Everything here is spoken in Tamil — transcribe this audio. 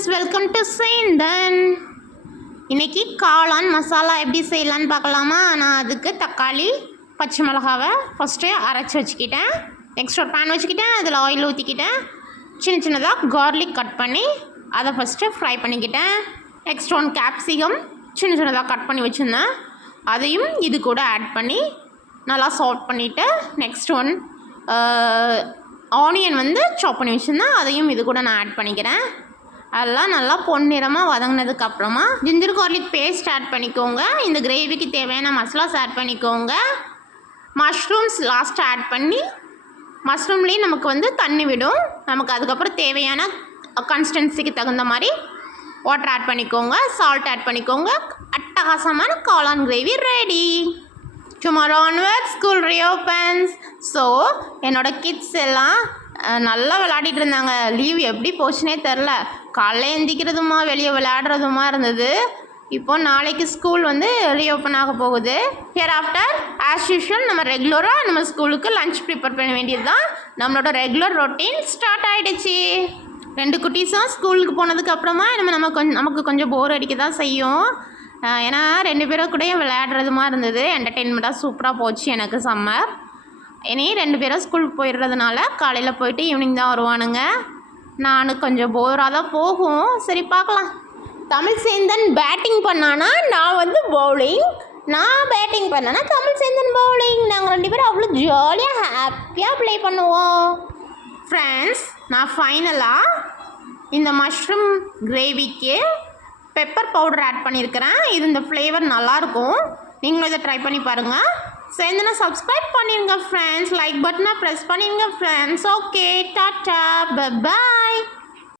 Friends, welcome to Sendhan. இன்றைக்கி காளான் மசாலா எப்படி செய்யலான்னு பார்க்கலாமா? நான் அதுக்கு தக்காளி பச்சை மிளகாவை ஃபஸ்ட்டு அரைச்சி வச்சுக்கிட்டேன். நெக்ஸ்ட் ஒரு பேன் வச்சுக்கிட்டேன். அதில் ஆயில் ஊற்றிக்கிட்டேன். சின்ன சின்னதாக கார்லிக் கட் பண்ணி அதை ஃபஸ்ட்டு ஃப்ரை பண்ணிக்கிட்டேன். நெக்ஸ்ட் ஒன் கேப்சிகம் சின்ன சின்னதாக கட் பண்ணி வச்சுருந்தேன். அதையும் இது கூட ஆட் பண்ணி நல்லா சால்ட் பண்ணிவிட்டு, நெக்ஸ்ட் ஒன் ஆனியன் சாப் பண்ணி வச்சுருந்தேன். அதையும் இது கூட நான் ஆட் பண்ணிக்கிறேன். அதெல்லாம் நல்லா பொன்னிறமாக வதங்கினதுக்கப்புறமா ஜிஞ்சர் கார்லிக் பேஸ்ட் ஆட் பண்ணிக்கோங்க. இந்த கிரேவிக்கு தேவையான மசாலாஸ் ஆட் பண்ணிக்கோங்க. மஷ்ரூம்ஸ் லாஸ்ட்டாக ஆட் பண்ணி, மஷ்ரூம்லேயும் நமக்கு தண்ணி விடும். நமக்கு அதுக்கப்புறம் தேவையான கன்சிஸ்டன்சிக்கு தகுந்த மாதிரி வாட்டர் ஆட் பண்ணிக்கோங்க. சால்ட் ஆட் பண்ணிக்கோங்க. அட்டகாசமான காளான் gravy ready. Tomorrow onwards school reopens. So என்னோடய கிட்ஸ் எல்லாம் நல்லா விளையாடிட்டு இருந்தாங்க. லீவ் எப்படி போச்சுனே தெரில. காலைல எந்திக்கிறதுமா வெளியே விளையாடுறதுமா இருந்தது. இப்போது நாளைக்கு ஸ்கூல் ரீஓப்பன் ஆக போகுது. ஹியர் ஆஃப்டர் ஆஸ் யூஷுவல் நம்ம ரெகுலராக நம்ம ஸ்கூலுக்கு லஞ்ச் ப்ரிப்பேர் பண்ண வேண்டியது தான். நம்மளோட ரெகுலர் ரொட்டீன் ஸ்டார்ட் ஆகிடுச்சு. 2 குட்டீஸும் ஸ்கூலுக்கு போனதுக்கப்புறமா நமக்கு கொஞ்சம் போர் அடிக்க தான் செய்யும். ஏன்னா 2 பேரும் கூடயும் விளையாடுறதுமா இருந்தது. என்டர்டெயின்மெண்ட்டாக சூப்பராக போச்சு எனக்கு சம்மர். இனி 2 பேரும் ஸ்கூலுக்கு போயிடுறதுனால காலையில் போயிட்டு ஈவினிங் தான் வருவானுங்க. நான் கொஞ்சம் போராக தான் போகும். சரி பார்க்கலாம். தமிழ் சேந்தன் பேட்டிங் பண்ணானா நான் பவுலிங், நான் பேட்டிங் பண்ணேன்னா தமிழ் சேந்தன் பவுலிங். நாங்கள் 2 பேரும் அவ்வளோ ஜாலியாக ஹாப்பியாக ப்ளே பண்ணுவோம். ஃப்ரெண்ட்ஸ், நான் ஃபைனலாக இந்த மஷ்ரூம் கிரேவிக்கு பெப்பர் பவுடர் ஆட் பண்ணியிருக்கிறேன். இந்த ஃப்ளேவர் நல்லாயிருக்கும். நீங்களும் இதை ட்ரை பண்ணி பாருங்கள். சேந்தனை சப்ஸ்கிரைப் பண்ணிடுங்க ஃப்ரெண்ட்ஸ். லைக் பட்டனை ப்ரெஸ் பண்ணிடுங்க friends. Okay, tata, bye bye.